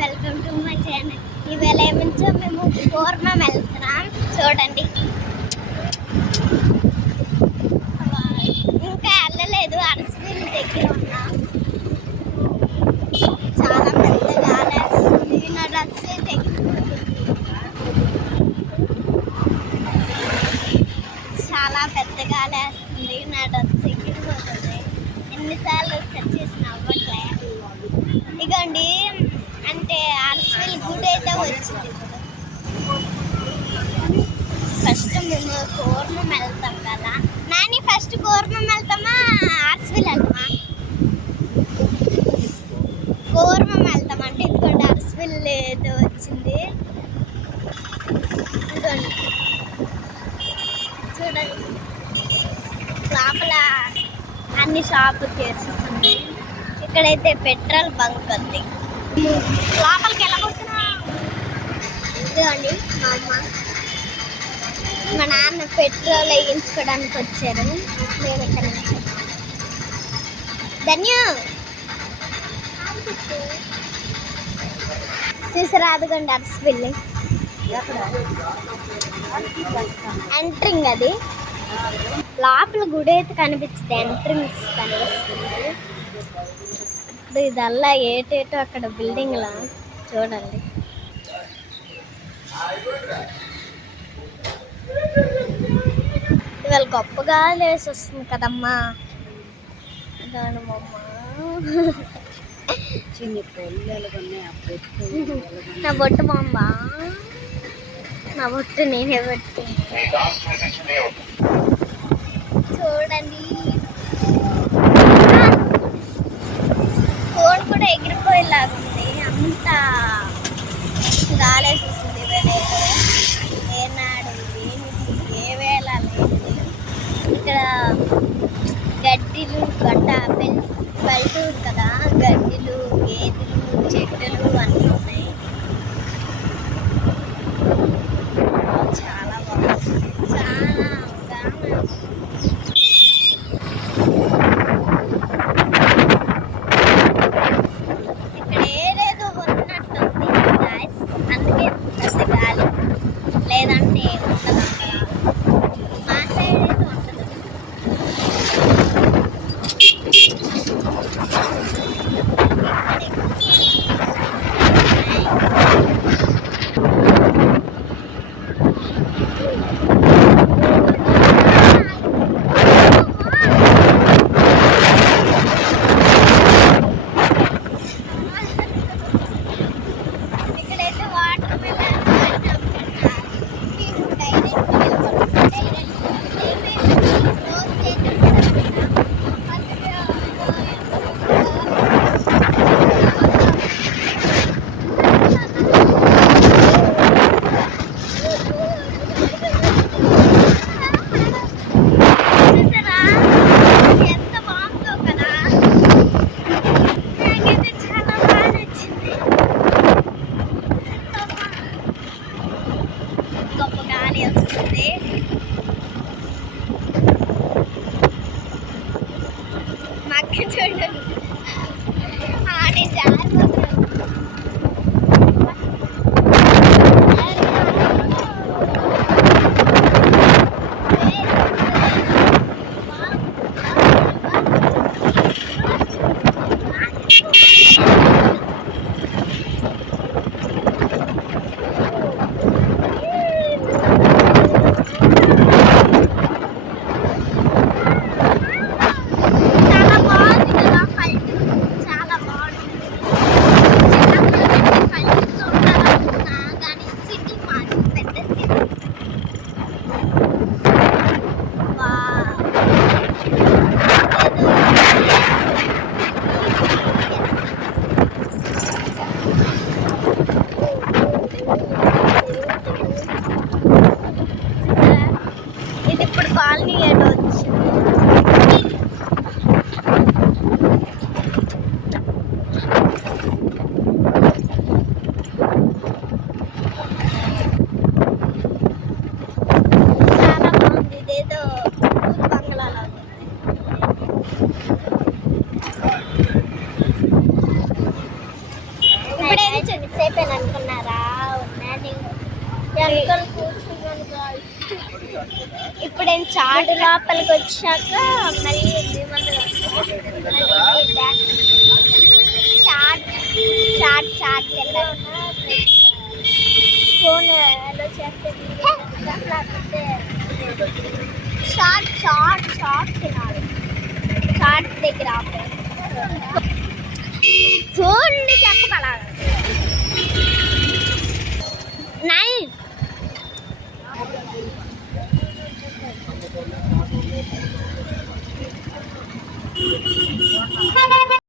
Welcome to my channel. ఈవేళ ఏమించో మేము పూర్వం వెళ్తున్నాం చూడండి. ఇంకా వెళ్ళలేదు, అరసవీల్ దగ్గర ఉన్నాం. చాలా పెద్ద గాలి వస్తుంది, నా డ్రెస్ చాలా పెద్ద గాలి వేస్తుంది, నా డ్రెస్ ఎగిరిపోతుంది. ఎన్నిసార్లు సెట్ చేసిన అవ్వట్లే. ఇగోండి, అంటే అరసవీల్ గుడి అయితే వచ్చింది. ఫస్ట్ మేము కూర్మం వెళ్తాం కదా నాని. ఫస్ట్ కూర్మం వెళ్తామా అరసవీల్ వెళ్తామా? కూర్మం వెళ్తాం. అంటే ఇదిగోండి అరసవీల్ అయితే వచ్చింది. ఇదిగోండి చూడండి, లోపల అన్ని షాపులు చేసేస్తుంది. ఇక్కడైతే పెట్రోల్ బంక్ ఉంది. లోపలికి వెళ్ళబోతున్నా. ఇదిగోండి మా అమ్మ, మా నాన్న పెట్రోల్ వేయించుకోవడానికి వచ్చారు. నేను ఇక్కడ నుంచి ధన్యు చూసారా, అదిగోండి అరసవీల్ ఎంట్రింగ్. అది లోపల గుడి అయితే కనిపించింది, ఎంట్రింగ్స్ కనిపిస్తుంది. ఇదల్లా ఏటేటో అక్కడ బిల్డింగ్లా చూడండి. ఇవాళ గొప్పగా లేసి వస్తుంది కదమ్మా. దానిమ్మ నా బొట్టు బొమ్మ, నా బొట్టు నేనే బొట్టు చూడండి. ఫోన్ కూడా ఎగిరిపోయేలాగుంది, అంత గాలేసేసింది. ఏనాడు ఏ వేళ లేదు. ఇక్కడ గడ్డిలు గడ్డ పల్లెటూరు కదా, గడ్డిలు గేదెలు చెట్లు అన్నీ ఉన్నాయి. చాలా బాగుంది, చాలా ఇక్కడ ఏదేదో ఉన్నట్టుంది గాయ్స్, అందుకే పెద్ద గాలి. లేదంటే ఉండదు అక్కడ, మా సైడ్ అయితే ఉండదు. కూర్చోండి సేపేను అనుకున్నారా ఉన్నాను వెనకాల కూర్చున్నాను ఇప్పుడు నేను చాటు లోపలికి వచ్చాక మళ్ళీ చాట్ చాట్ చాట్ ఫోన్ ఎలా చేస్తే చాట్ చాట్ చాట్ తినాలి చాట్ దగ్గర చూడండి చెప్పగలరు